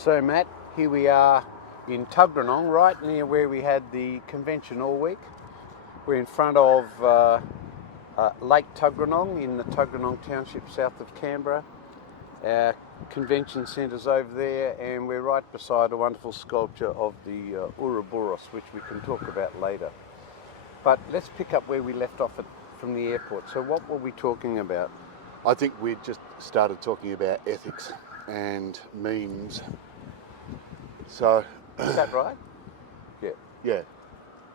So Matt, here we are in Tuggeranong, right near where we had the convention all week. We're in front of Lake Tuggeranong in the Tuggeranong Township south of Canberra. Our convention centre's over there, and we're right beside a wonderful sculpture of the Ouroboros, which we can talk about later. But let's pick up where we left off from the airport. So what were we talking about? I think we'd just started talking about ethics and memes. So Is that right? Yeah. Yeah.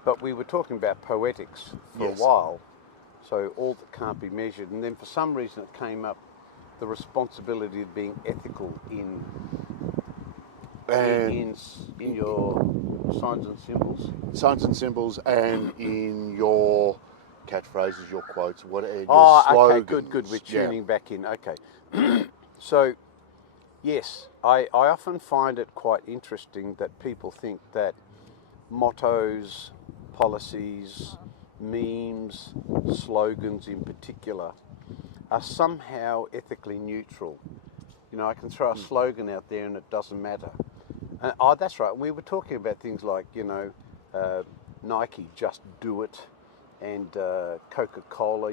But we were talking about poetics for Yes. a while, so all that can't be measured. And then for some reason it came up, the responsibility of being ethical in your signs and symbols. Signs and symbols, and in your catchphrases, your quotes, whatever. Okay, good. We're tuning back in. Okay. So, yes, I often find it quite interesting that people think that mottos, policies, memes, slogans in particular are somehow ethically neutral. You know, I can throw a slogan out there and it doesn't matter. That's right. We were talking about things like, Nike, just do it, and Coca-Cola,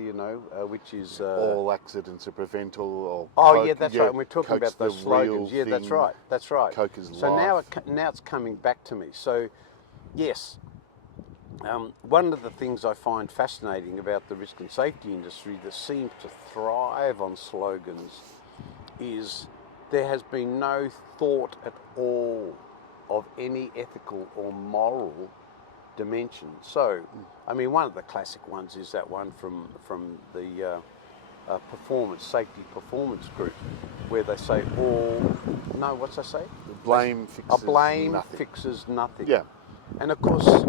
which is... all accidents are preventable. Or Coke, yeah, that's right. And we're talking Coke's about those slogans. Yeah, that's right. That's right. Coke is so life. now it's coming back to me. So, yes, one of the things I find fascinating about the risk and safety industry that seems to thrive on slogans is there has been no thought at all of any ethical or moral dimension. So, I mean, one of the classic ones is that one from the safety performance group, where they say what's they say? Blame fixes nothing. Yeah. And of course,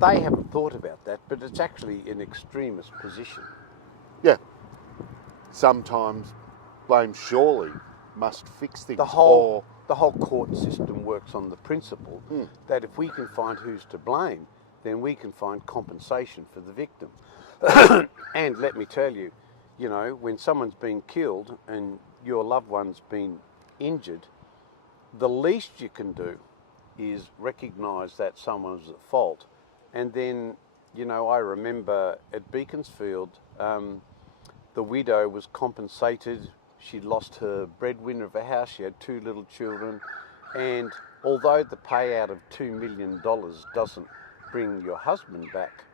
they haven't thought about that, but it's actually an extremist position. Yeah. Sometimes blame surely must fix things. The whole court system works on the principle that if we can find who's to blame, then we can find compensation for the victim. And let me tell you, when someone's been killed and your loved one's been injured, the least you can do is recognise that someone's at fault. And then, I remember at Beaconsfield, the widow was compensated. She'd lost her breadwinner of a house. She had 2 little children. And although the payout of $2 million doesn't bring your husband back,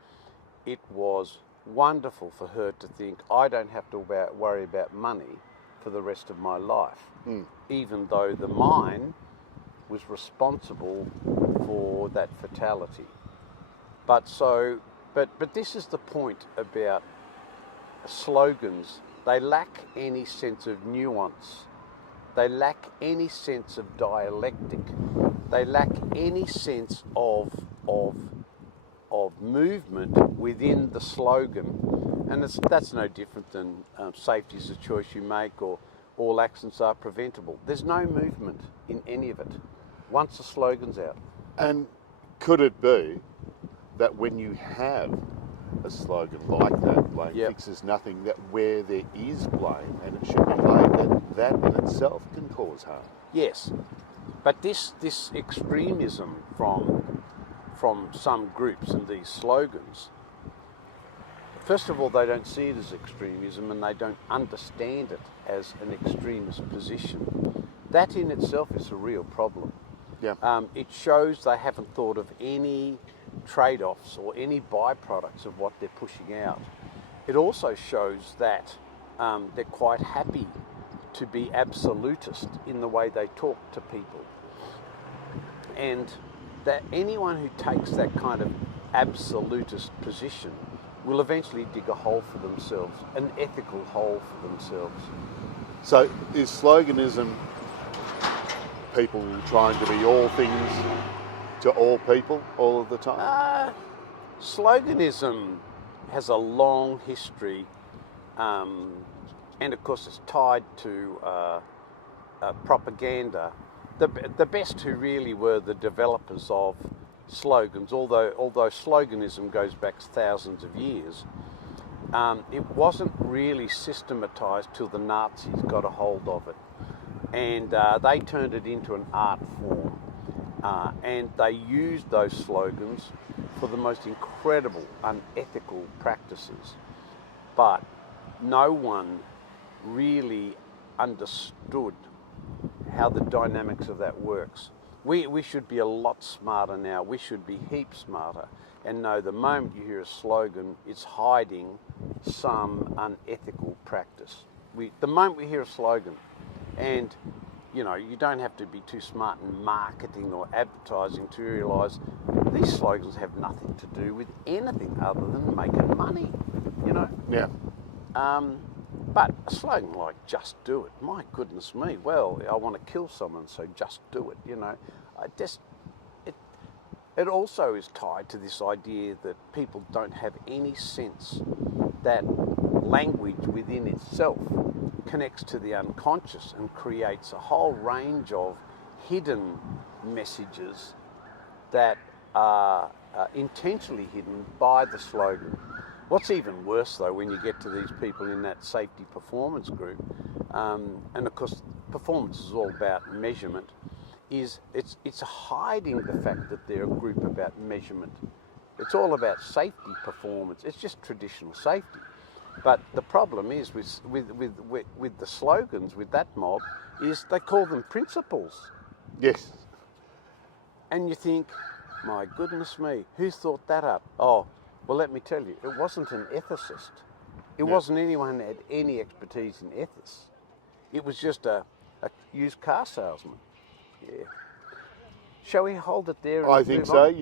it was wonderful for her to think, I don't have to worry about money for the rest of my life, even though the mine was responsible for that fatality. But this is the point about slogans. They lack any sense of nuance. They lack any sense of dialectic. They lack any sense of movement within the slogan. And that's no different than safety is a choice you make, or all accidents are preventable. There's no movement in any of it once the slogan's out. And could it be that when you have a slogan like that, blame fixes nothing, that where there is blame and it should be blamed, that in itself can cause harm? Yes, but this extremism from some groups and these slogans, first of all, they don't see it as extremism and they don't understand it as an extremist position. That in itself is a real problem. Yeah. It shows they haven't thought of any trade-offs or any byproducts of what they're pushing out. It also shows that they're quite happy to be absolutist in the way they talk to people, and that anyone who takes that kind of absolutist position will eventually dig a hole for themselves, an ethical hole for themselves. So is sloganism people trying to be all things to all people all of the time? Sloganism has a long history, and of course it's tied to propaganda. The best who really were the developers of slogans, although sloganism goes back thousands of years, it wasn't really systematised till the Nazis got a hold of it. and they turned it into an art form, and they used those slogans for the most incredible unethical practices, but no one really understood how the dynamics of that works. We should be a lot smarter now. We should be heaps smarter and know the moment you hear a slogan, it's hiding some unethical practice. The moment we hear a slogan, and you know, you don't have to be too smart in marketing or advertising to realise these slogans have nothing to do with anything other than making money, you know? Yeah. But a slogan like "Just do it," my goodness me, well, I want to kill someone, so just do it, you know. It also is tied to this idea that people don't have any sense that language within itself connects to the unconscious and creates a whole range of hidden messages that are intentionally hidden by the slogan. What's even worse, though, when you get to these people in that safety performance group, and of course performance is all about measurement, is it's hiding the fact that they're a group about measurement. It's all about safety performance. It's just traditional safety. But the problem is with the slogans with that mob is they call them principles. Yes. And you think, my goodness me, who thought that up? Oh, well, let me tell you, it wasn't an ethicist. It wasn't anyone that had any expertise in ethics. It was just a used car salesman. Yeah. Shall we hold it there? I think so.